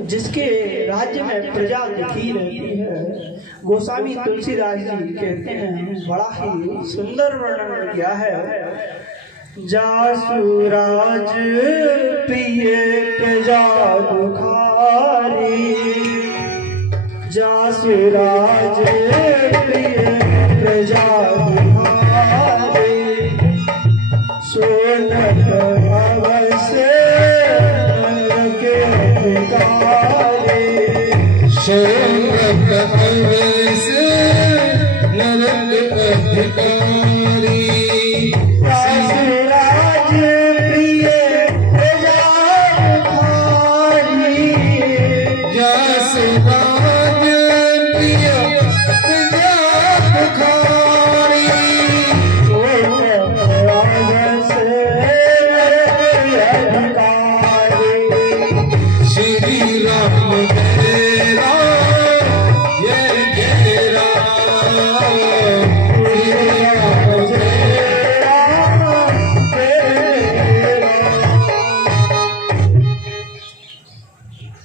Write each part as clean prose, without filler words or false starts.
जिसके राज्य में प्रजा दुखी रहती है। गोस्वामी तुलसीदास जी कहते हैं, बड़ा ही सुंदर वर्णन किया है। जासुराज प्रिय प्रजा दुखारी, जासुराज प्रिय प्रजा दुखारी, सोनत अवश्य के अधिकारी, सोनत अवश्य नरक अधिकारी,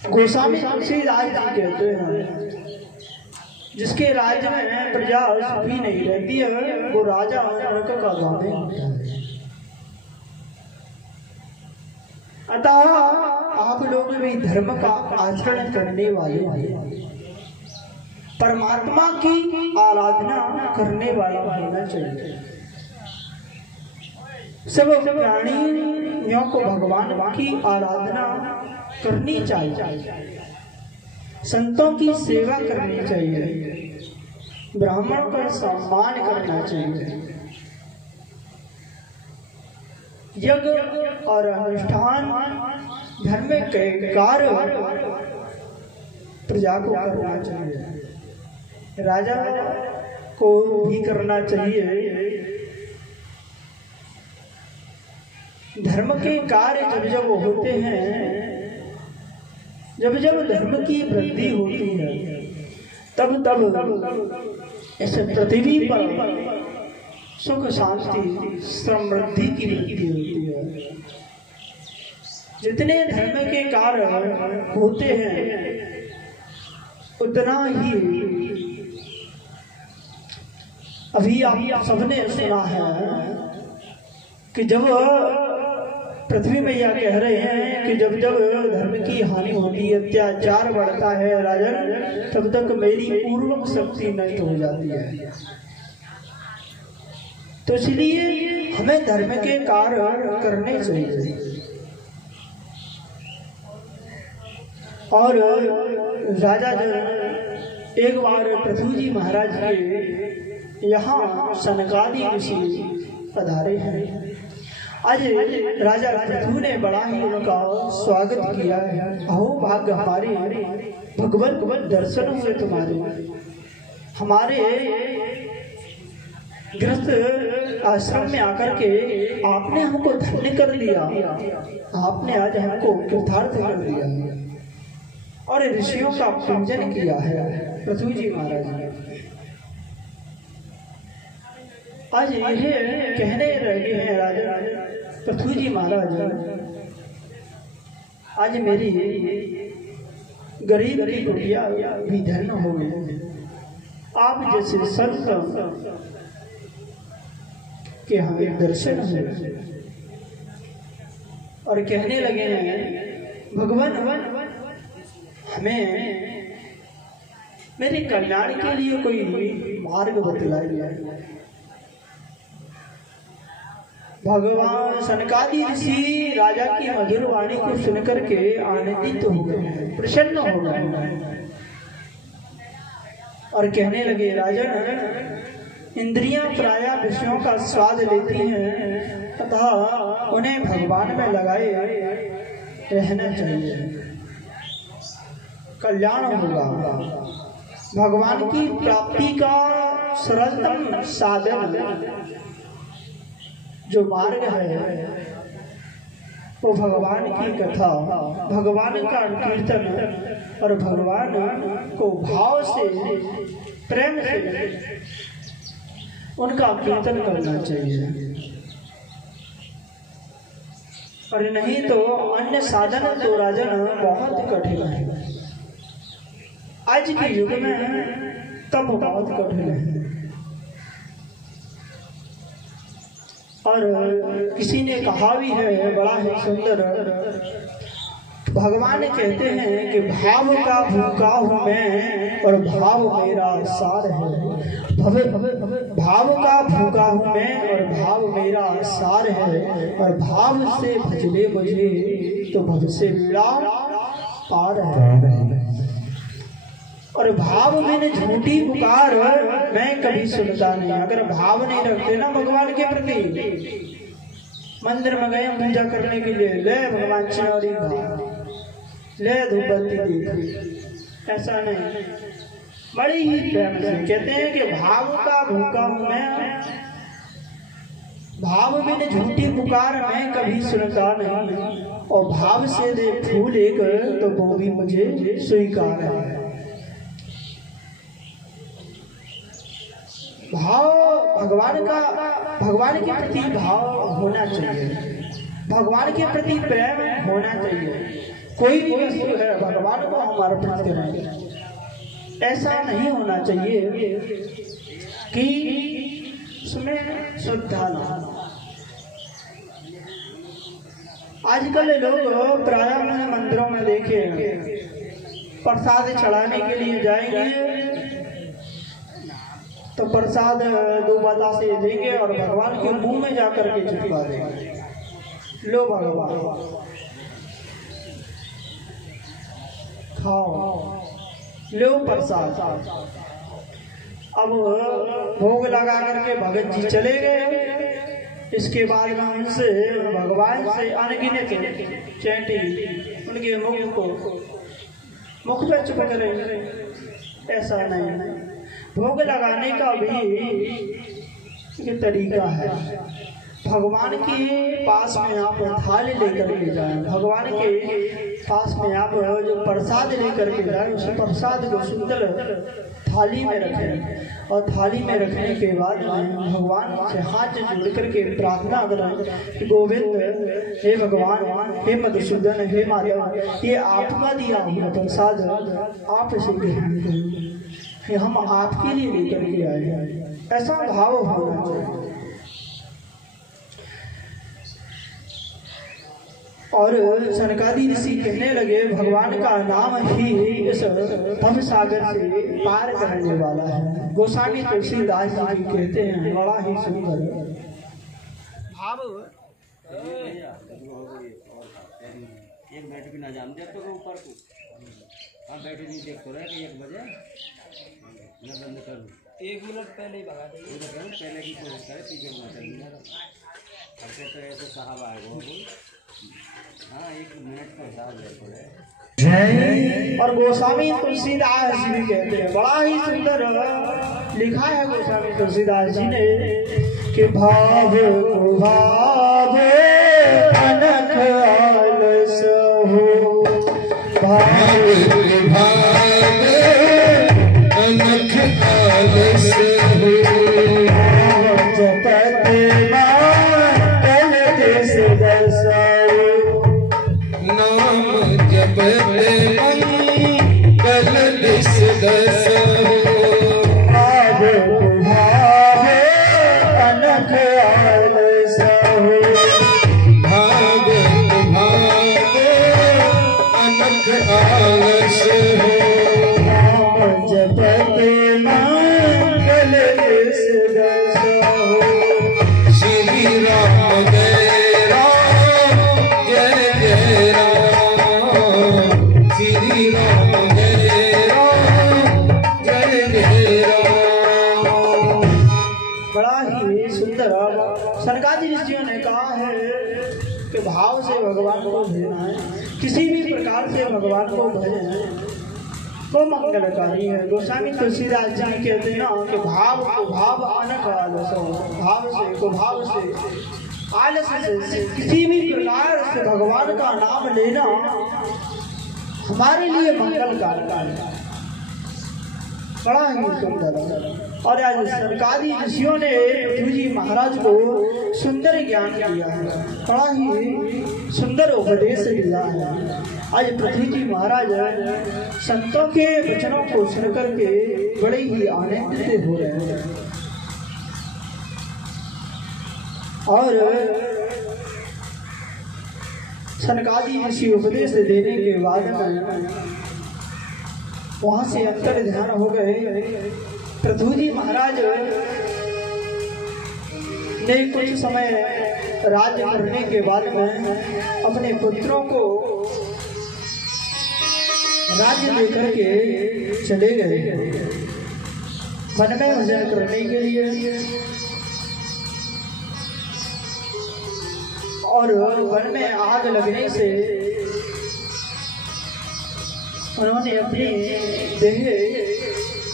गोस्वामी तुलसीदास जी कहते हैं, जिसके राज्य में प्रजा सुखी नहीं रहती है, वो राजा नरक का गाने होता है। अतः आप लोग भी धर्म का आचरण करने वाले परमात्मा की आराधना करने वाला होना चाहिए। सब प्राणियों को भगवान की आराधना करनी चाहिए, संतों की सेवा करनी चाहिए, ब्राह्मणों का सम्मान करना चाहिए, यज्ञ और अनुष्ठान धर्म के कार्य प्रजा को करना चाहिए, राजा को भी करना चाहिए। धर्म के कार्य जब जब होते हैं, जब जब धर्म की वृद्धि होती है, तब तब इस पृथ्वी पर सुख शांति समृद्धि की वृद्धि होती है। जितने धर्म के कार्य होते हैं, उतना ही अभी आप सबने सुना है कि जब पृथ्वी मैया कह रहे हैं कि जब जब धर्म की हानि होती है, अत्याचार बढ़ता है राजन, तब तक मेरी पूर्वक शक्ति नष्ट हो जाती है। तो इसलिए हमें धर्म के कार्य करने चाहिए। और राजा जब एक बार पृथ्वी जी महाराज के यहाँ सनकादि ऋषि पधारे हैं। आज राजा पृथ्वी ने बड़ा ही उनका स्वागत किया है। अहो भाग्य हमारे, भगवत दर्शन हुए तुम्हारे, हमारे गृहस्थ आश्रम में आकर के आपने हमको धन्य कर दिया, आपने आज हमको कृतार्थ कर दिया और ऋषियों का पूजन किया है पृथ्वी जी महाराज ने। आज यह कहने लगे हैं राजा पृथ्वी जी महाराज, आज मेरी गरीब की कुटिया भी धन्य हो गई, आप जैसे संत के हमें दर्शन हुए। और कहने लगे हैं, भगवान हमें मेरे कल्याण के लिए कोई मार्ग बतलाइए। भगवान सनकादि ऋषि राजा की मधुर वाणी को सुनकर के आनंदित हो गए, प्रसन्न हो गए और कहने लगे, राजन इंद्रियां प्रायः विषयों का स्वाद लेती हैं, तथा उन्हें भगवान में लगाए रहना चाहिए, कल्याण होगा। भगवान की प्राप्ति का सरलतम साधन जो मार्ग है वो भगवान की कथा, भगवान का कीर्तन और भगवान को भाव से, प्रेम से उनका कीर्तन करना चाहिए। और नहीं तो अन्य साधन तो राजन बहुत कठिन है। आज के युग में तप बहुत कठिन है। और किसी ने कहा भी है बड़ा ही सुंदर, भगवान कहते हैं कि भाव का भूखा हूँ मैं और भाव मेरा सार है। भाव का भूखा हूँ मैं और भाव मेरा सार है, और भाव से भजले मुझे तो भव से बेड़ा पार है। और भाव मैंने झूठी पुकार मैं कभी सुनता नहीं। अगर भाव नहीं रखते ना भगवान के प्रति, मंदिर में गए पूजा करने के लिए, ले भगवान चिनौरी ले धूपबत्ती देखी, ऐसा नहीं। बड़ी ही प्रेम से कहते हैं कि भाव का भूखा हूँ मैं, भाव मैंने झूठी पुकार मैं कभी सुनता नहीं, और भाव से दे फूल एक तो वो भी मुझे स्वीकार है। भाव भगवान के प्रति भाव होना चाहिए, भगवान के प्रति प्रेम होना चाहिए। कोई भी वस्तु है भगवान को हम अर्पित करेंगे, ऐसा नहीं होना चाहिए कि उसमें श्रद्धा ना। आजकल लोग प्राय मंदिरों में देखे प्रसाद चढ़ाने के लिए जाएंगे तो प्रसाद दो बतासे देंगे और भगवान के मुंह में जाकर के चिपका देंगे। लो भगवान खाओ, लो प्रसाद। अब भोग लगा करके भगत जी चले गए। इसके बाद में उनसे भगवान से अनगिनत चैंटी उनके मुख पे चिपक रहे। ऐसा नहीं, भोग लगाने का भी तरीका है। भगवान के पास में आप थाली लेकर के जाएं, भगवान के पास में आप जो प्रसाद लेकर के जाएं, उस प्रसाद को सुंदर थाली में रखें, और थाली में रखने के बाद भगवान से हाथ जोड़ करके प्रार्थना करें कि गोविंद, हे भगवान, हे मधुसूदन, हे माधव, ये आपका दिया हुआ प्रसाद आप इसे ग्रहण करें, हम आपके लिए लेकर के आए। ऐसा भाव होना चाहिए। और सनकादि ऋषि कहने लगे भगवान का नाम ही इस भव सागर से पार करने वाला है। गोस्वामी तुलसीदास जी कहते हैं बड़ा ही सुंदर भाव। एक मिनट भी ना जान दे तो ऊपर को आप बैठे नहीं देखो रहे कि 1 बजे मैं बंद करूँ, 1 मिनट पहले ही भगा देंगे, पहले की कोशिश करे पीछे ना चलिए तो ऐसे साहब आएगा। हाँ 1 मिनट का हिसाब है। और गोस्वामी तुलसीदास जी भी कहते हैं बड़ा ही सुंदर लिखा है गोस्वामी तुलसीदास जी ने कि भाव भाव अनख आलस हो, भाव भाव अनख आलस हो, जपत कल देश दर्शाओ, नाम जपते कल दिस दर्शाओ, भाव भाव अनख आलस हो, भाव भाव अनख आलस हो, नाम जपत कल देश दर्शाओ। श्री राम जय राम जय जय राम, श्री राम जय राम जय जय राम। बड़ा ही सुंदर सनकादि ऋषियों ने कहा है कि भाव से भगवान को भजना है, किसी भी प्रकार से भगवान को भजन वो मंगलकारी है। गोस्वामी तुलसीदास जी कहते हैं ना कि भाव को भाव अनक आलस हो, भाव से को भाव से आलस से किसी भी प्रकार से भगवान का नाम लेना हमारे लिए मंगलकारी है। बड़ा ही सुंदर है। और आज सनकादि ऋषियों ने पृथ्वी जी महाराज को सुंदर ज्ञान दिया है, बड़ा ही सुंदर उपदेश दिया है। आज पृथ्वी जी महाराज संतों के वचनों को सुनकर के बड़े ही आनंदित हो रहे हैं। और सनकादि ऋषि उपदेश देने के बाद में वहां से अंतर ध्यान हो गए। पृथ्वी जी महाराज ने कुछ समय राज्य करने के बाद में अपने पुत्रों को राज्य लेकर के चले गए वन में भजन करने के लिए। और वन में आग लगने से उन्होंने अपनी देह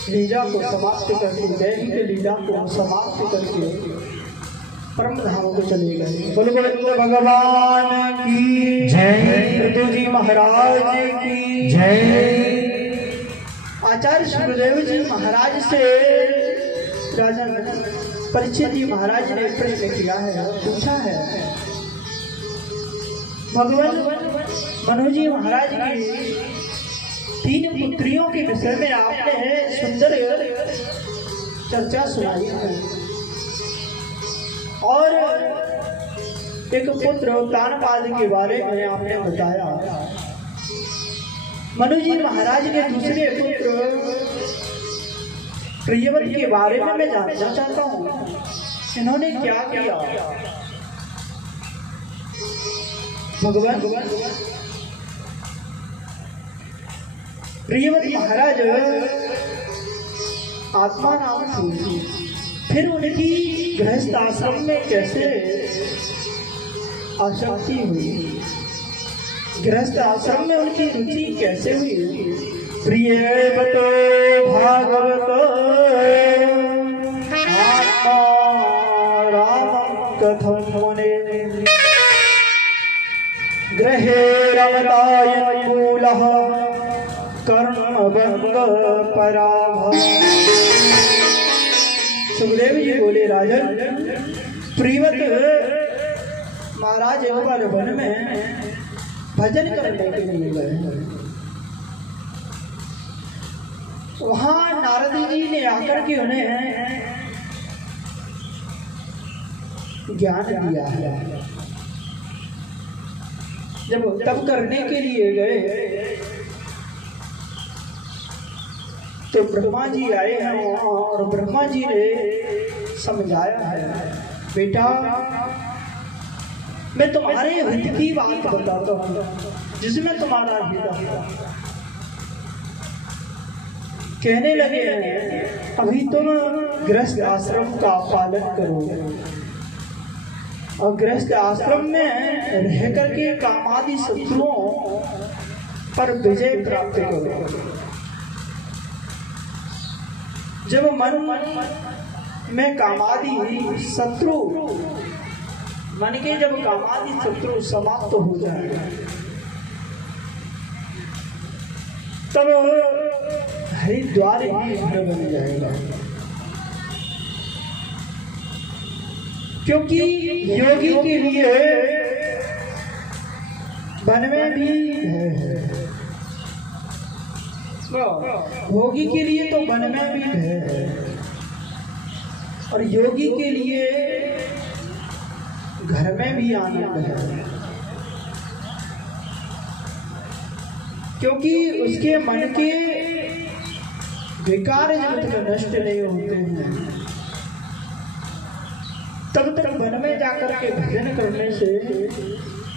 लीला को समाप्त करके, दैहिक लीला को समाप्त करके परम धाम को चले गए। बोल गोविंद भगवान की जय, पृथ्वी जी महाराज की जय। आचार्य सुखदेव जी महाराज से राजा परीक्षित जी महाराज ने प्रश्न किया है, पूछा है, भगवान मनु जी महाराज की 3 पुत्रियों के विषय में आपने सुंदर चर्चा सुनाई है और एक पुत्र प्राणपाद के बारे में आपने बताया। मनु जी महाराज के दूसरे पुत्र प्रियव्रत के बारे में मैं जानना चाहता हूँ, इन्होंने क्या किया। भगवान प्रियव्रत महाराज आत्मा नाम थी, फिर उनकी गृहस्थ आश्रम में कैसे आसक्ति हुई, गृहस्थ आश्रम में उनकी रुचि कैसे हुई। प्रियव्रतो भागवत आत्मा राम कथम मुने गृहे रमतायनुकूलः कर्मबंध पराभव। सुखदेव जी बोले, राजन, प्रियव्रत महाराज एक बार वन में भजन करने के लिए गए। वहां नारद जी ने आकर के उन्हें ज्ञान दिया है। जब तप करने के लिए गए तो ब्रह्मा जी आए हैं और ब्रह्मा जी ने समझाया है, बेटा मैं तुम्हारे हित की बात बताता हूँ जिसमें तुम्हारा हित है। कहने लगे हैं, अभी तुम गृहस्थ आश्रम का पालन करो और गृहस्थ आश्रम में रह करके कामादि शत्रुओं पर विजय प्राप्त करो। जब मन में कामादि शत्रु, मन के जब कामादि शत्रु समाप्त हो जाए तब हरिद्वार ही घर बन जाएगा। क्योंकि योगी के लिए वन में भी है, भोगी के लिए तो वन में भी है और योगी के लिए घर में भी आनंद है। क्योंकि उसके मन के विकार जब तक नष्ट नहीं होते हैं तब तक वन में जाकर के भजन करने से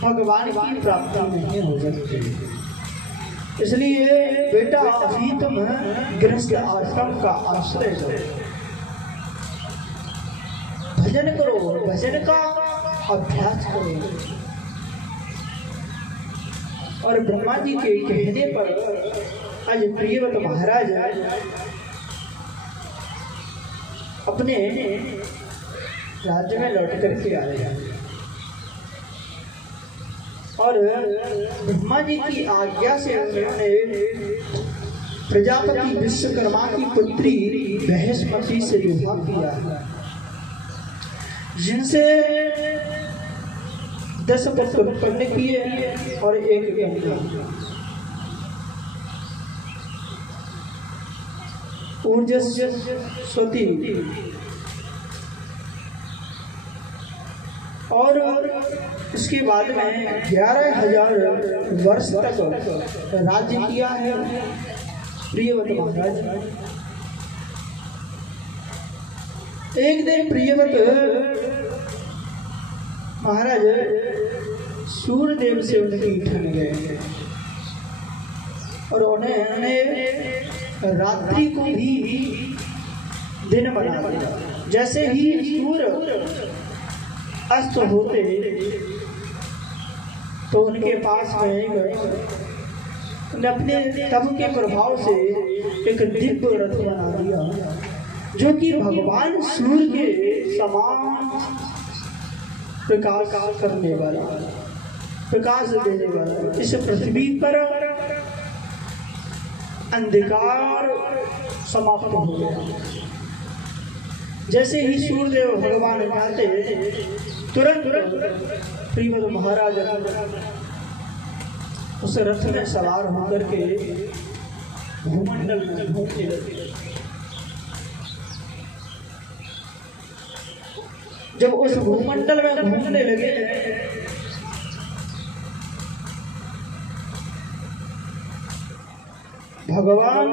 भगवान की प्राप्ति नहीं हो सकती। इसलिए बेटा अभी तुम गृहस्थ आश्रम का आश्रय लो, भजन करो, भजन का अभ्यास करो। और ब्रह्मा जी के कहने पर आज प्रियव्रत महाराज अपने राज्य में लौट करके आ रहे हैं और ब्रह्मा जी की आज्ञा से उन्होंने प्रजापति विश्वकर्मा की पुत्री बृहस्पति से विवाह किया है, जिनसे 10 पुत्र उत्पन्न किए और एक कन्या। ऊर्जस्वती और इसके बाद में 11,000 वर्ष तक राज्य किया है प्रियव्रत महाराज। एक दिन प्रियव्रत महाराज सूर्यदेव से उनकी ठन गए और उन्हें रात्रि को भी दिन बना दिया। जैसे ही सूर्य अस्त होते तो उनके पास में अपने तप के प्रभाव से एक दिव्य रथ बना दिया, जो कि भगवान सूर्य के समान प्रकाश करने वाला, प्रकाश देने वाला। इस पृथ्वी पर अंधकार समाप्त हो गया। जैसे ही सूर्यदेव भगवान जाते तुरंत प्रियव्रत महाराज उस रथ में सवार होकर के भूमंडल में घूमने लगे। जब उस भूमंडल में घूमने लगे भगवान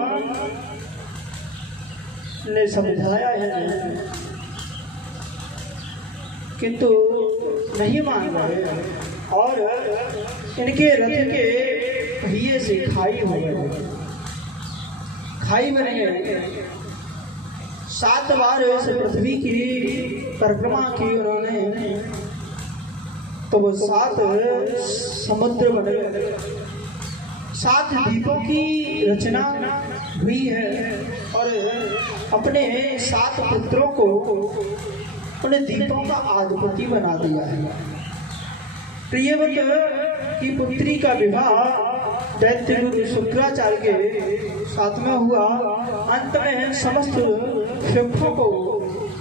ने समझाया है, किंतु नहीं मान रहे और इनके रथ के पहिए से खाई हो गए, खाई में नहीं। 7 बार इस पृथ्वी की परिक्रमा की उन्होंने, तो वो 7 समुद्र बने, 7 द्वीपों की रचना हुई है और अपने 7 पुत्रों को उन द्वीपों का अधिपति बना दिया है। प्रियव्रत की पुत्री का विवाह दैत्य गुरु शुक्राचार्य के साथ में हुआ। अंत में समस्त सुखों को,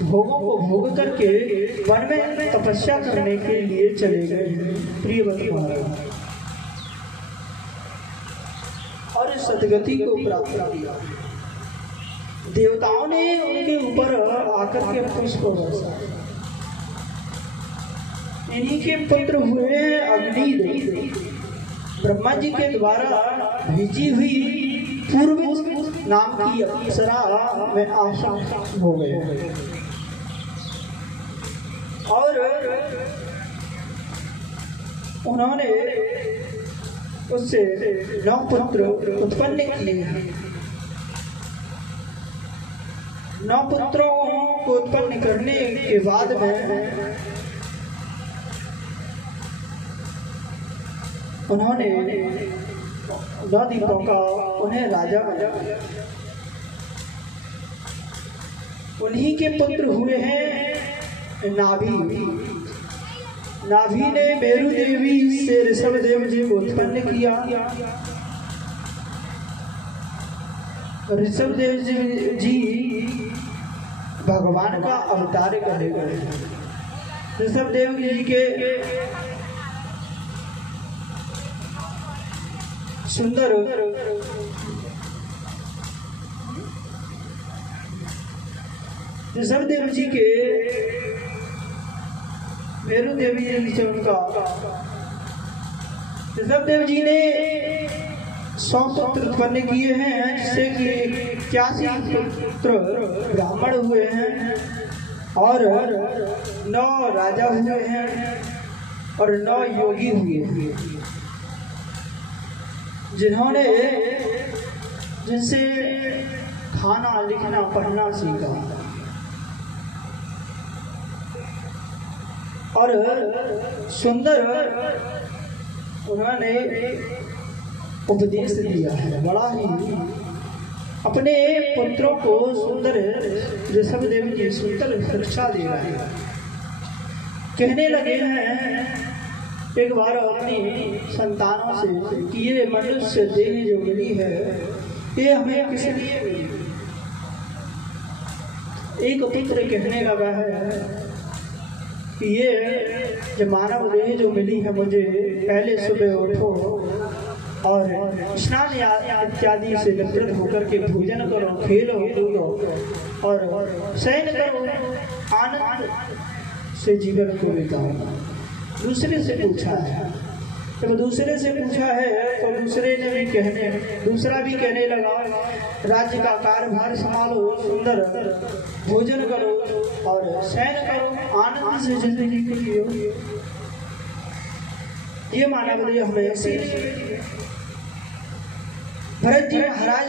भोगों को भोग करके वन में तपस्या करने के लिए चले गए प्रियव्रत महाराज और सदगति को प्राप्त किया। देवताओं ने उनके ऊपर आकर के पुष्प बरसा। इन्हीं के पुत्र हुए अग्निदेव, ब्रह्मा जी के द्वारा भेजी हुई पूर्व नाम की अप्सरा में आशा हो गए और उन्होंने उससे 9 पुत्र उत्पन्न किए। 9 पुत्रों को उत्पन्न करने के बाद में उन्होंने 9 द्वीपों का उन्हें राजा बनाया। उन्हीं के पुत्र हुए हैं नाभि। नाभि ने मेरु देवी से ऋषभ देव जी को उत्पन्न किया। ऋषभ देव जी भगवान का अवतार करे गए। ऋषभ देव जी के सुंदर ऋषभ देव जी के मेरु देवी जी से उनका ऋषभ देव जी ने 100 पुत्र उत्पन्न किए हैं, जिससे कि 81 पुत्र ब्राह्मण हुए हैं और 9 राजा हुए हैं और 9 योगी हुए हैं, जिनसे खाना लिखना पढ़ना सीखा और सुंदर उन्होंने उपदेश दिया है। बड़ा ही अपने पुत्रों को सुंदर ऋषभ देव जी सुंदर शिक्षा दे रहे हैं। कहने लगे हैं एक बार अपनी संतानों से कि ये मनुष्य देह जो मिली है ये हमें किस लिए मिली? एक पुत्र कहने लगा है कि ये जो मानव देह जो मिली है मुझे, पहले सुबह उठो और स्नान इत्यादि से निवृत्त होकर के भोजन करो, खेलो कूदो और शयन करो, आनंद से जीवन को बिताओ। दूसरे से पूछा है, जब दूसरे से पूछा है तो दूसरे ने भी दूसरा भी कहने लगा, राज्य का कार्यभार संभालो, सुंदर भोजन करो और शयन करो, आनंद से जिंदगी को जियो। ये मानव देह हमें ऐसे भरत जी महाराज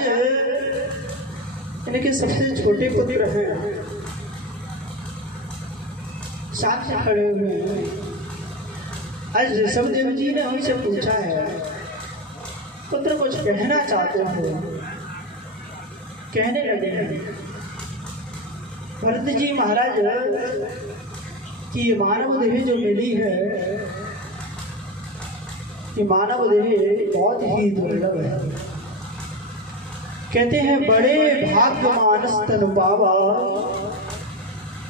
इनके सबसे छोटे पुत्र हैं, साथ में खड़े हुए हैं। आज ऋषभदेव जी ने हमसे पूछा है, पुत्र कुछ कहना चाहते हो? कहने लगे हैं भरत जी महाराज कि ये मानव देह जो मिली है, ये मानव देह बहुत ही दुर्लभ है। कहते हैं बड़े भाग्यमानस तनु बाबा,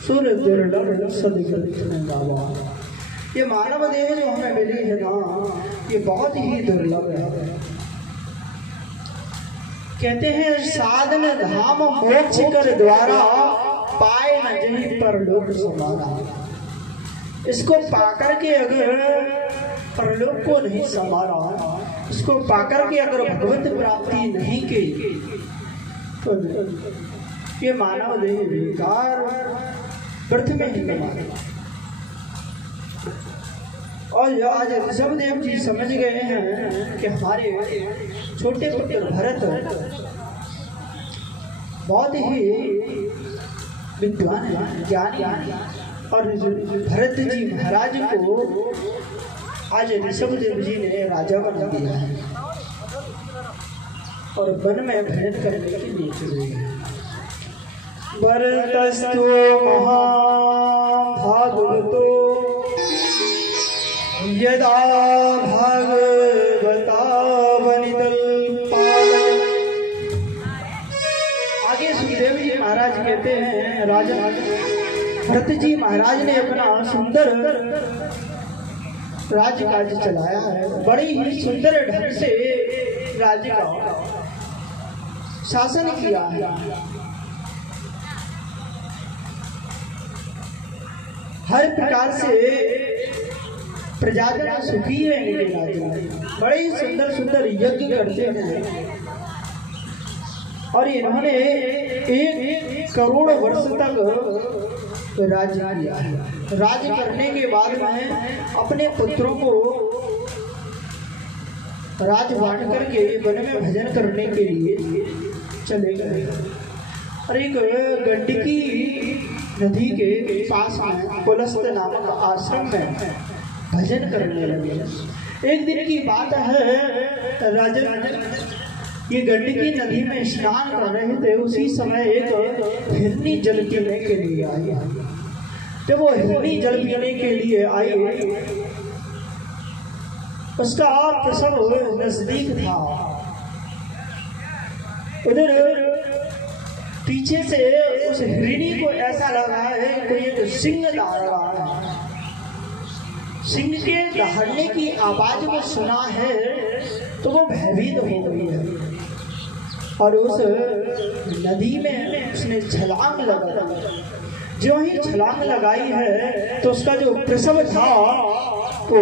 सुर दुर्लभ सदगुरु बाबा। ये मानव देह जो हमें मिली है ना, ये बहुत ही दुर्लभ है। कहते हैं साधन धाम मोक्ष कर द्वारा, पाए न जहीं परलोक समाना। इसको पाकर के अगर परलोक को नहीं संभाला, इसको पाकर के अगर भगवत प्राप्ति नहीं की, तो ये मानव देह बेकार व्यर्थ में ही गया। और आज ऋषभदेव जी समझ गए हैं कि हमारे छोटे पुत्र भरत बहुत ही विद्वान है, ज्ञानी है, और भरत जी महाराज को आज ऋषभदेव जी ने राजा बना दिया है और वन में भजन करने के लिए चले गए। भरतस्तु महाभागवतो यदा भागवता वनितल्पाल। आगे सुखदेव जी महाराज कहते हैं, राजा भरत जी महाराज ने अपना सुंदर राज्य काज चलाया है, बड़ी ही सुंदर ढंग से राज्य का शासन किया है। हर प्रकार से प्रजाजन सुखी है इनके राज्य में, बड़े ही सुंदर सुंदर यज्ञ करते हैं और इन्होंने 1 करोड़ वर्ष तक राज्य किया है। राज्य करने के बाद में अपने पुत्रों को राज बांट करके वन में भजन करने के लिए चले गए और एक गंडकी नदी के पास में पुलस्त नामक आश्रम में भजन करने लगे। एक दिन की बात है, राजन ये गंडकी नदी में स्नान कर रहे थे, उसी समय एक हिरनी जल पीने के लिए आई। जब वो हिरनी जल पीने के लिए आई, उसका प्रसव नजदीक था। उधर पीछे से उस हिरनी को ऐसा लग रहा है कोई एक सिंह दहाड़ रहा है। सिंह के दहाड़ने की आवाज को सुना है तो वो भयभीत हो गई है और उस नदी में उसने छलांग लगा। जो ही छलांग लगाई है तो उसका जो प्रसव था तो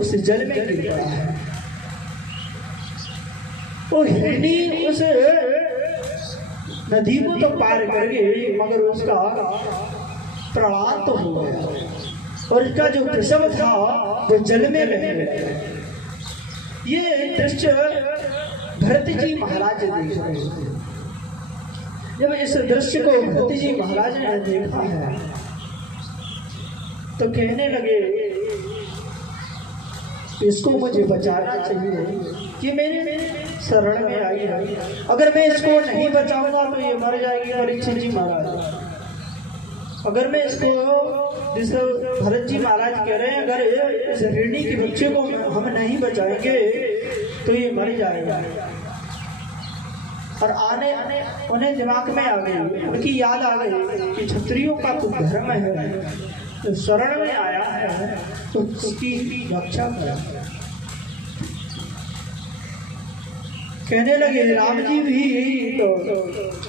उस जल में गिर पड़ा है। वो हिरनी उस नदी को तो पार कर गई मगर उसका प्राण तो हो गया और इसका जो प्रसव था वो जल में बह गया। ये दृश्य भरत जी महाराज देख रहे थे। जब इस दृश्य को भरत जी महाराज ने देखा है तो कहने लगे इसको मुझे बचाना चाहिए कि मेरे शरण में आई है। अगर मैं इसको नहीं बचाऊंगा तो ये मर जाएगी परीक्षित जी महाराज। अगर मैं इसको, जिस भरत जी महाराज कह रहे हैं, अगर इस हिरनी के बच्चे को हम नहीं बचाएंगे तो ये मर जाएगा। और आने उन्हें दिमाग में आ गई, उनकी याद आ गई कि क्षत्रियों का कुछ धर्म है, तो शरण में आया है तो उसकी रक्षा करें। कहने लगे राम जी भी तो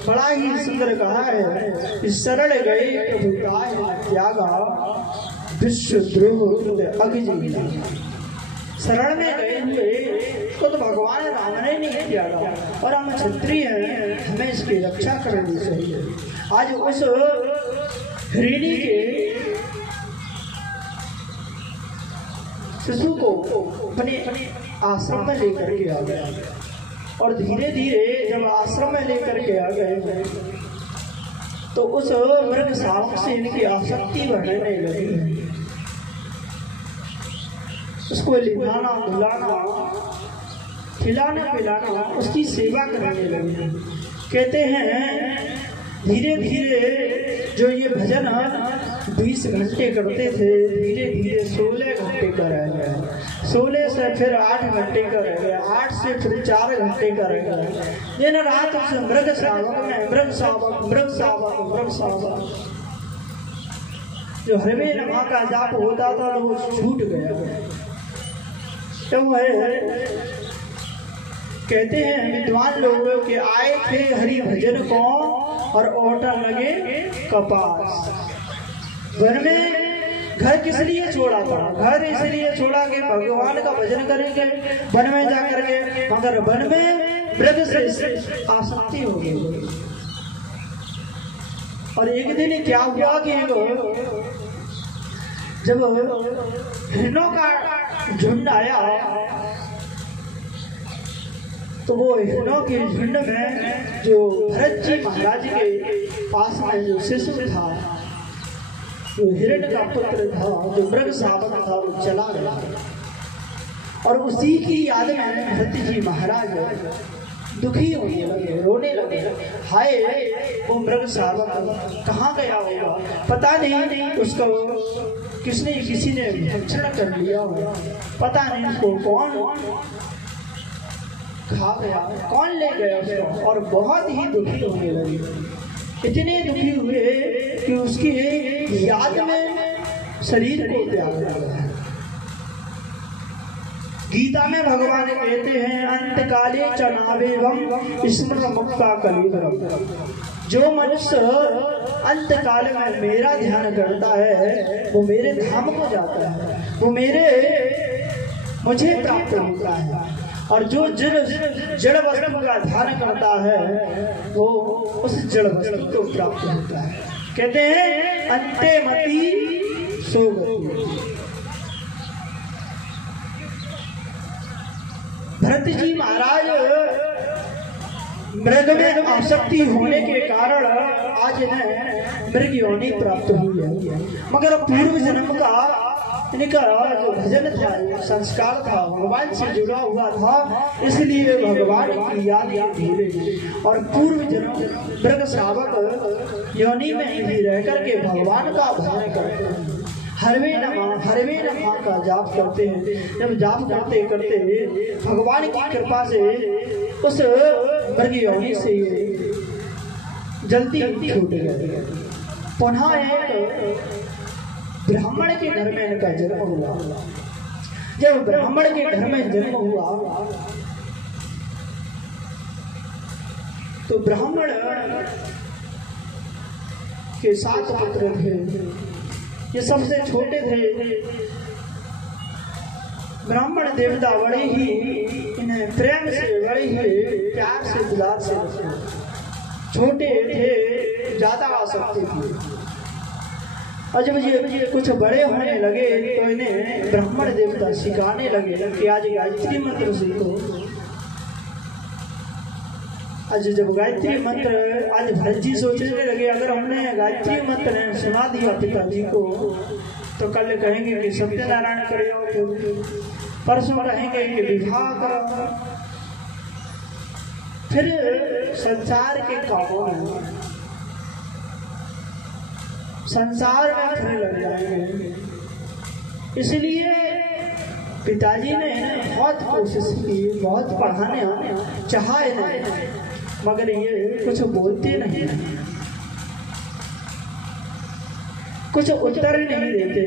बड़ा ही सुंदर कहा है, शरण गए प्रभु त्यागा विश्व द्रोह अग्नि। शरण में गए हुए तो भगवान राम ने नहीं त्यागा, और हम क्षत्रिय हैं, हमें इसकी रक्षा करनी चाहिए। आज उस हिरणी के शिशु को अपने आश्रम में लेकर के आ गया, और धीरे धीरे जब आश्रम में लेकर के आ गए तो उस मृग शावक से इनकी आसक्ति बढ़ने लगी। उसको लिखाना, धुलाना, खिलाना पिलाना, उसकी सेवा करने लगे। कहते हैं धीरे धीरे जो ये भजन 20 घंटे करते थे, धीरे धीरे 16 घंटे का रह गया, 16 से फिर 8 घंटे का रह गया, 8 से फिर 4 घंटे का रह गया। दिन रात उस मृग शावक में मृग शावक जो हरवे नमा का जाप होता था तो वो छूट गया। तो है कहते हैं विद्वान लोगों के आए थे हरि भजन को और ओटन लगे कपास। वन में घर किस लिए छोड़ा था? घर इसलिए छोड़ा कि भगवान का भजन करेंगे वन में जाकर के, मगर वन में मृग से आसक्ति हो गई। और एक दिन क्या हुआ कि जब हिरणों का झुंड आया तो वो हिरणों के झुंड में जो भरत जी महाराज के पास में जो शिशु था, जो हिरण का पुत्र था, जो मृग शावक था, वो चला गया। और उसी की याद में भरत जी महाराज दुखी होने लगे, रोने लगे। हाय वो मृग शावक कहाँ गया होगा, पता नहीं उसको किसी ने भक्षण कर लिया होगा, पता नहीं उसको कौन खा गया, कौन ले गया उसको। और बहुत ही दुखी होने लगे, इतने दुखी हुए कि उसकी याद में शरीर को त्याग दिया। गीता में भगवान कहते हैं अंत काले चनावेवम स्मरण मुक्ता कलिवरम। जो मनुष्य अंत काल में मेरा ध्यान करता है वो मेरे धाम को जाता है, वो मुझे प्राप्त होता है। और जो जड़ वस्तु का ध्यान करता है वो उस जड़ वस्तु को प्राप्त होता है। कहते हैं अंते मति सोगति। भरत जी महाराज मृग में आसक्ति होने के कारण आज इन्हें मृग योनि प्राप्त हुई है, मगर पूर्व जन्म का इनका जो भजन था, संस्कार था, भगवान से जुड़ा हुआ था, इसलिए भगवान की याद धीरे। और पूर्व जन्म मृग शावक योनि में ही रह करके भगवान का भजन करते हैं, हरवे नमा का जाप करते हैं। जब जाप करते करते भगवान की कृपा से उस मृग योनि से जल्दी छूट गए। पुनः एक ब्राह्मण के घर में इनका जन्म हुआ। जब ब्राह्मण के घर में जन्म हुआ तो ब्राह्मण के 7 पुत्र थे, ये सबसे छोटे थे। ब्राह्मण देवता बड़े ही इन्हें प्रेम से, बड़े ही प्यार से, दुलार से रखते। छोटे थे, ज्यादा आसक्ति थी। और जब ये कुछ बड़े होने लगे तो इन्हें ब्राह्मण देवता सिखाने लगे कि आज गायत्री मंत्र सीखो। आज जब गायत्री मंत्र, आज भरत जी सोचने लगे अगर हमने गायत्री मंत्र सुना दिया पिताजी को तो कल कहेंगे कि सत्यनारायण करो, परसों कहेंगे कि विवाह करो, फिर संसार के कामों में, संसार में फिर लग जाएंगे। इसलिए पिताजी ने बहुत कोशिश की, बहुत पढ़ाने चाहा इन्हें, मगर ये कुछ बोलते नहीं, कुछ उत्तर नहीं देते।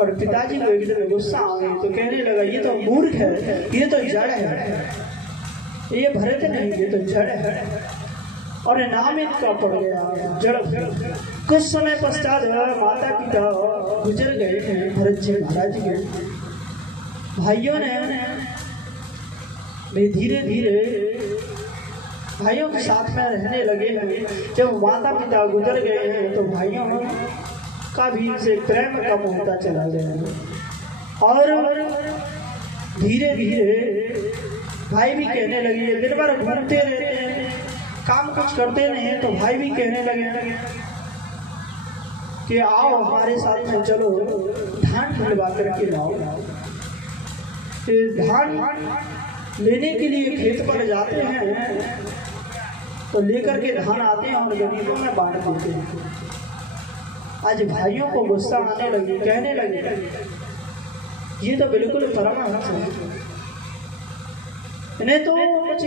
और पिताजी को एकदम गुस्सा आ गई तो कहने लगा ये तो मूर्ख है, ये तो जड़ है, ये भरत नहीं, ये तो जड़ है। और नाम इनका पड़ गया जड़। कुछ समय पश्चात माता पिता गुजर गए हैं भरत जी महाराज के। भाइयों ने धीरे धीरे भाइयों के साथ में रहने लगे हैं। जब माता पिता गुजर गए हैं तो भाइयों का भी इनसे प्रेम कम होता चला गया। और धीरे धीरे भाई भी कहने लगे, दिन भर घूमते रहते हैं, काम कुछ करते नहीं है। तो भाई भी कहने लगे कि आओ हमारे साथ में चलो, धान ढलवा करके लाओ। धान लेने के लिए खेत पर जाते हैं तो लेकर के धान आते हैं और गरीबों में बांट देते हैं। आज भाइयों को गुस्सा आने लगी, कहने लगे ये तो बिल्कुल परमहंस है, इन्हें तो कुछ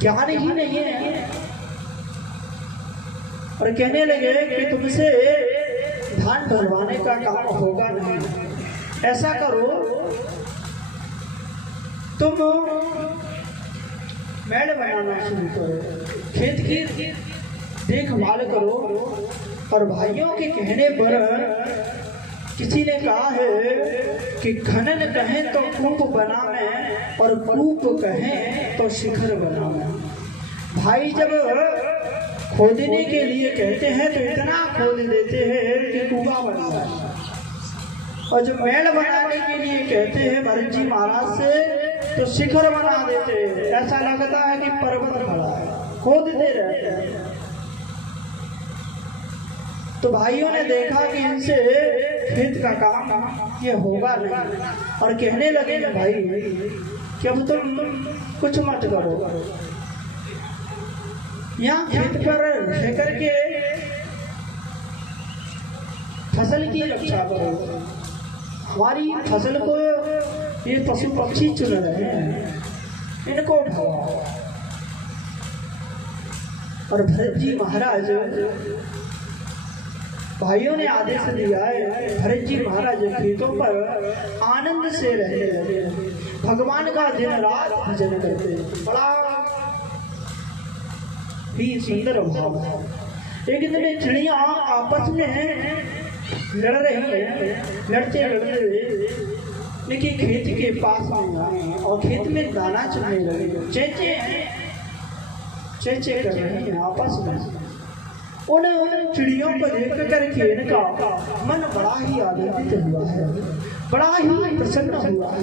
ज्ञान ही नहीं है। और कहने लगे कि तुमसे धान भरवाने का काम होगा नहीं, ऐसा करो तुम मेड़ बनाना शुरू करो, खेत की देखभाल करो। और भाइयों के कहने पर किसी ने कहा है कि खनन कहें तो कूप बनावे और कूप कहें तो शिखर बनावे। भाई जब खोदने के लिए कहते हैं तो इतना खोद देते हैं कि कुआं बन जाए, और जब मेड़ बनाने के लिए कहते हैं भरत जी महाराज से तो शिखर बना देते हैं। ऐसा लगता है कि पर्वत खड़ा है, खोदते रहते हैं। तो भाइयों ने देखा कि इनसे खेत का काम ये होगा नहीं, और कहने लगे भाई कि अब तुम कुछ मत करो, यहाँ खेत पर रह करके फसल की रक्षा करो। हमारी फसल को ये पशु पक्षी चुन रहे हैं, इनको भगाओ। और भरत जी महाराज भाइयों ने आदेश दिया है, भरत जी महाराज खेतों पर आनंद से रहने लगे, भगवान का दिन रात भजन करते। बड़ा ही सुंदर भाव है। एक दिन चिड़िया आपस में लड़ रही है, लड़ते लड़ते लेकिन खेत के पास में आए और खेत में दाना चुनने लगे। चेचे कर रही है आपस में। उन चिड़ियों को देख करके इनका मन बड़ा ही आनंदित हुआ है, बड़ा ही प्रसन्न हुआ है।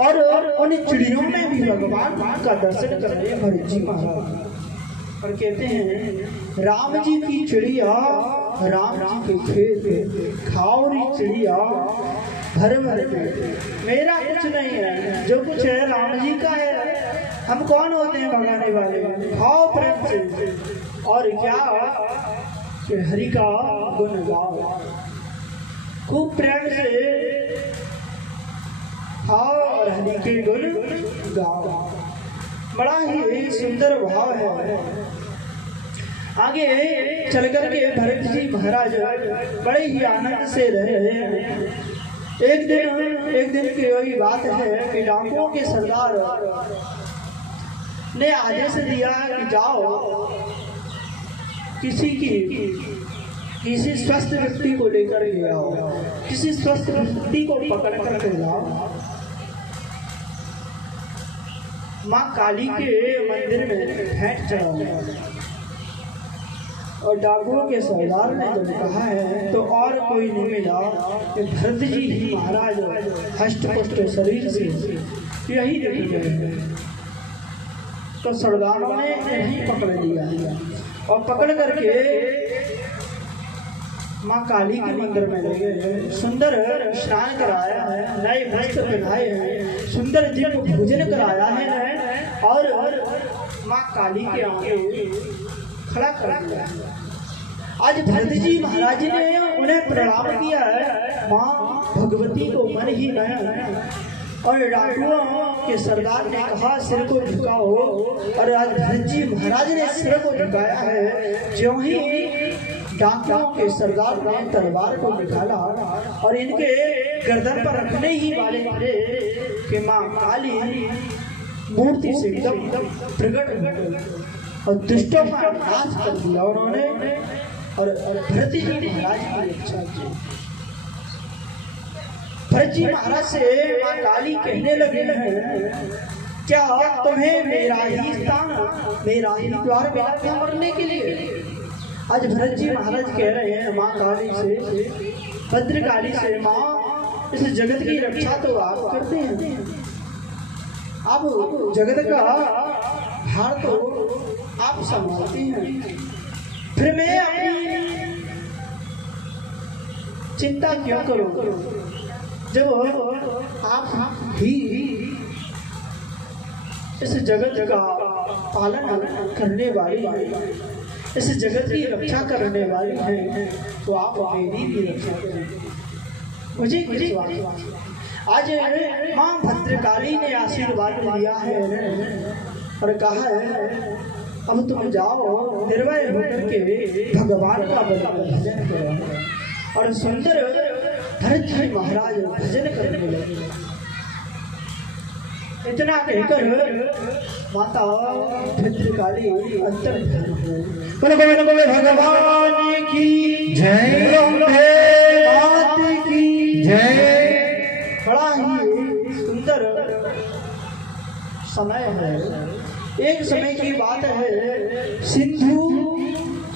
और उन चिड़ियों में भी भगवान का दर्शन कर रहे भरत जी महाराज। और कहते हैं राम जी की चिड़िया राम जी के खेत, खाओरी चिड़िया भर भर पेट। मेरा कुछ नहीं है, जो कुछ है राम जी का है। हम कौन होते हैं भगाने वाले? खाओ प्रेम से, और क्या कि हरि का गुण गाओ, खूब प्रेम से खाओ और हरि के गुण गाओ। बड़ा ही सुंदर भाव है। आगे चल करके भरत जी महाराज बड़े ही आनंद से रह रहे हैं। एक दिन की वही बात है कि डाकुओं के सरदार ने आदेश दिया कि जाओ किसी स्वस्थ व्यक्ति को लेकर के आओ, किसी स्वस्थ व्यक्ति को पकड़ कर के लाओ, माँ काली के मंदिर में भेंट चढ़ाओ। और डाकुओं के सरदार ने जब कहा है तो और कोई नहीं मिला कि भरत जी ही महाराज हष्ट पुष्ट शरीर से यही देख गए। तो सरदारों ने यही पकड़ लिया और पकड़ करके माँ काली के मंदिर में ले गए। सुंदर स्नान कराया है, नए वस्त्र पहनाए हैं, सुंदर दिव्य भोजन कराया है, और माँ काली के आगे खड़ा कर दिया। आज भरत जी महाराज ने उन्हें प्रणाम किया है। माँ भगवती को मन ही में और डाकुओं के सरदार ने कहा सिर को झुकाओ, और आज भरत जी महाराज ने सिर को झुकाया है। ज्यों ही डाकुओं के सरदार ने तलवार को निकाला और इनके गर्दन पर रखने ही वाले थे कि माँ काली मूर्ति से एकदम प्रकट हो गई और दुष्टों का नाश कर दिया उन्होंने, और भरत जी महाराज की रक्षा की। भरत जी महाराज से माँ काली कहने लगे हैं, क्या तुम्हें मेरा ही स्थान, मेरा ही द्वार मिला था मरने के लिए? आज भरत जी महाराज कह रहे हैं माँ काली से, भद्रकाली से, माँ इस जगत की रक्षा तो आप करते हैं, आप जगत का भार तो आप संभालते हैं, फिर मैं अपनी चिंता क्यों करूं जब आप ही इस जगत का पालन करने वाली, इस जगत की रक्षा करने वाले हैं, तो आप मेरी भी रक्षा करें। मुझे विश्वास आज माँ भद्रकाली ने आशीर्वाद दिया है और कहा है अब तुम जाओ निर्भय होकर के भगवान का भजन करो। और सुंदर भरत जी महाराज भजन करने लगे। इतना कहकर माता भद्रकाली अंतर भगवान की जय, मात की जय। बड़ा ही सुंदर समय है। एक समय की बात है, सिंधु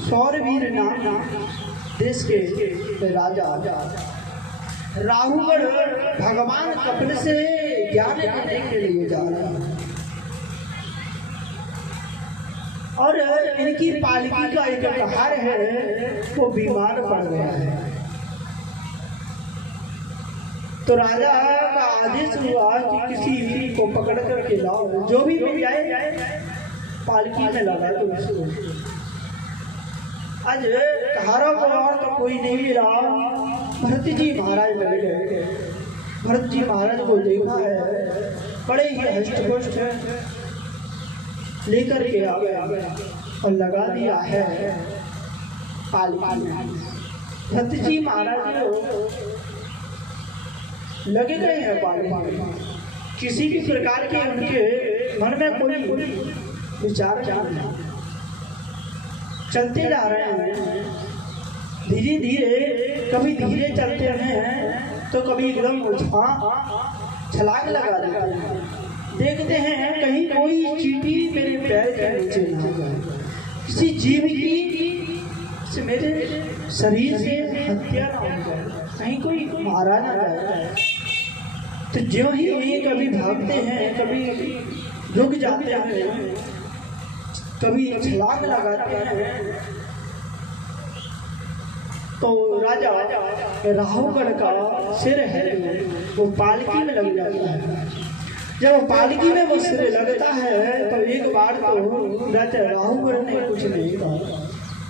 सौरवीर नाम देश के राजा राहुगढ़ भगवान कपिल से ज्ञान लेने के लिए जा रहे हैं और इनकी पालकी का एक कहार है वो बीमार पड़ गया है। तो राजा का आदेश हुआ कि किसी को पकड़ करके लाओ, जो भी मिल जाए पालकी में लगा दो उसको। आज कहारों को और तो कोई नहीं मिला, भरत जी महाराज लग गए। भरत जी महाराज को देखा है, बड़े ही हष्ट-पुष्ट लेकर के आ गए और लगा दिया है पालकी में। भरत जी महाराज लगे गए हैं पालकी में, किसी भी प्रकार के उनके मन में कोई विचार नहीं, चलते जा रहे हैं धीरे धीरे। कभी धीरे चलते हैं तो कभी एकदम छलांग लगा देते हैं। देखते हैं कहीं कोई चींटी मेरे पैर के नीचे ना जाए, किसी जीव की से मेरे शरीर से हत्या ना हो जाए, कहीं कोई मारा ना जाए। तो ज्यों ही ये कभी भागते हैं, कभी रुक जाते हैं, कभी छलांग लगाते हैं, तो राजा राहुगढ़ का सिर है वो पालकी में लग जाता है। जब वो पालकी में वो सिर लगता है तो एक बार तो राजा राहुगढ़ ने कुछ नहीं कहा,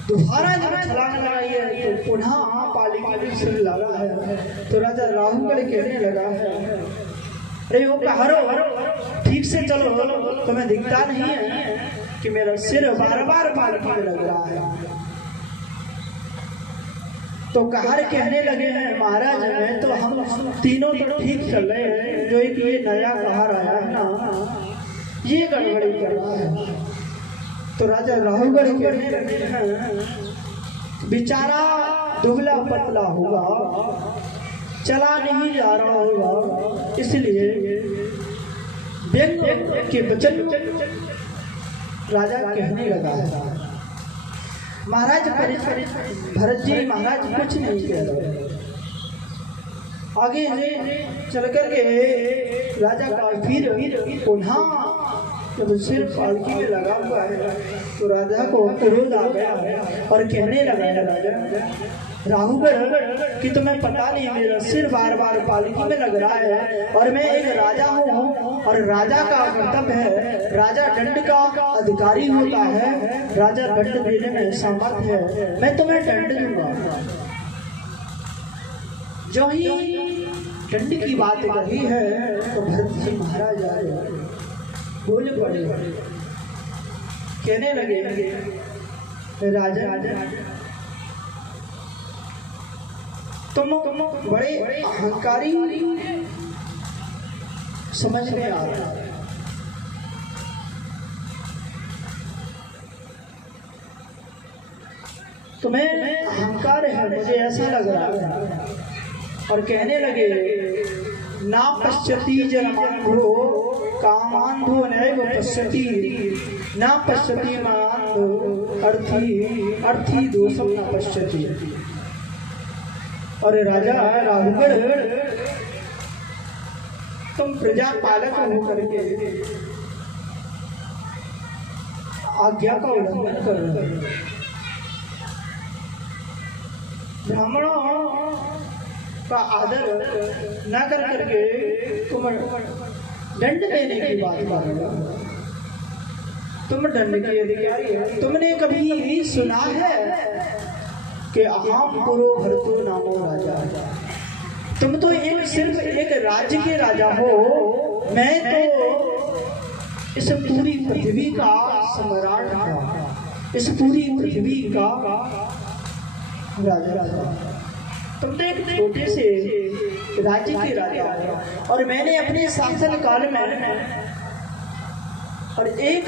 दोबारा जब छलांग लगाई है तो पुनः पालकी में सिर लगा है। तो राजा राहुगढ़ कहने लगा है, अरे वो हरो ठीक से चलो, तुम्हें दिखता नहीं है कि मेरा सिर बार बार पालकी में लग रहा है। तो कहार कहने लगे हैं, महाराज मैं तो हम तीनों तो ठीक चल रहे हैं, जो एक ये नया कहार आया है ना ये गड़बड़ी कर रहा है। तो राजा राहुगढ़ कहने लगे हैं, बेचारा दुबला पतला होगा, चला नहीं जा रहा होगा, इसलिए व्यंग के वचन राजा कहने लगा है। महाराज भरत जी महाराज कुछ नहीं कह रहे। आगे चल कर के राजा का फिर पुनः जब सिर पालकी में लगा हुआ है तो राजा को क्रोध आ गया और कहने लगा है, राजा राहुगढ़ कि तुम्हें पता नहीं मेरा सिर बार बार पालकी में लग रहा है और मैं एक राजा हूँ और राजा का कर्तव्य है, राजा दंड का अधिकारी होता है, राजा दंड देने में समर्थ है, मैं तुम्हें दंड दूंगा। जो ही दंड की बात कही है तो भरत जी महाराज आए, बोले पड़े, कहने लगे राजा तुम बड़े अहंकारी समझ में आ रहा है। तुम्हें अहंकार है, मुझे ऐसा लग रहा है। और कहने लगे ना पश्यति जन्मांधो कामांधो नैव पश्यति, ना पश्यति मांधो अर्थी दोषम न पश्यति। और राजा राहुगढ़ तुम प्रजा पालक होकर के आज्ञा का उल्लंघन कर रहे हो। ब्राह्मणों का आदर न कर करके तुम दंड देने की बात कर रहे हो। तुम दंड के अधिकारी हो। तुमने कभी सुना है कि अहम पुरो भरतो नामो राजा? तुम तो सिर्फ एक राज्य के राजा हो, मैं तो इस पूरी पृथ्वी का सम्राट था, इस पूरी पृथ्वी का राजा। तुम तो एक छोटे से राज्य के राजा हो और मैंने अपने शासन काल में और 1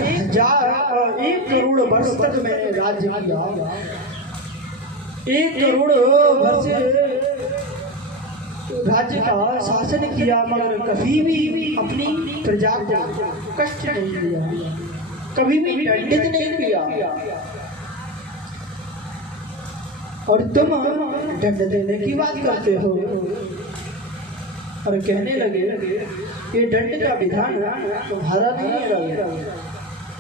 करोड़ वर्ष तक मैंने राज्य किया। 1 करोड़ वर्ष राज्य का शासन किया, मगर कभी भी अपनी प्रजा को कष्ट नहीं दिया, कभी भी दंडित नहीं किया। और तुम दंड देने की बात करते हो। और कहने लगे ये दंड का विधान तुम्हारा नहीं है,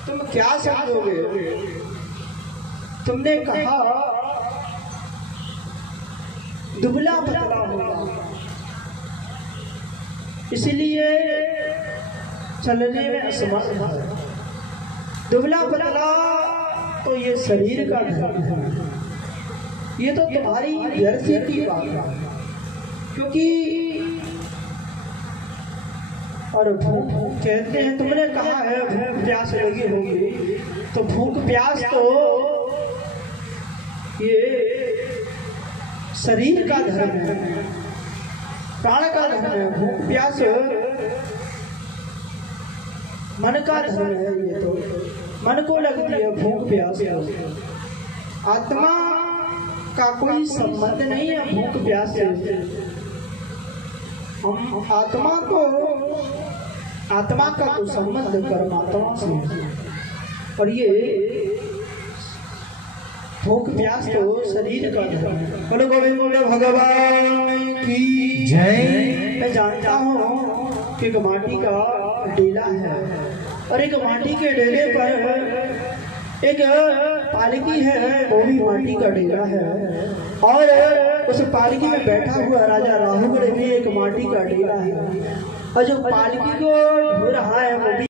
तुम क्या समझोगे? तुमने कहा दुबला पतला होगा, इसलिए चलने में असमर्थ है। दुबला पतला तो ये शरीर का धर्म है, ये तो तुम्हारी व्यर्थ की बात है। क्योंकि और भूख कहते हैं, तुमने कहा है भूख प्यास लगी होगी, तो भूख प्यास तो ये शरीर का धर्म है, प्राण का धर्म है। भूख प्यास मन का धर्म है। ये तो मन को लगती है भूख प्यास, आत्मा का कोई संबंध नहीं है भूख प्यास से। हम आत्मा का तो संबंध परमात्मा से, और ये भूख प्यास तो शरीर का धर्म है। बोलो गोविंद भगवान की जय। मैं जानता हूँ कि एक माटी का डेला है और एक माटी के डेले पर एक पालकी है, वो भी माटी का डेरा है, और उस पालकी में बैठा हुआ राजा राहुगढ़ भी एक माटी का डेरा है, और जो पालकी को ढो रहा है वो भी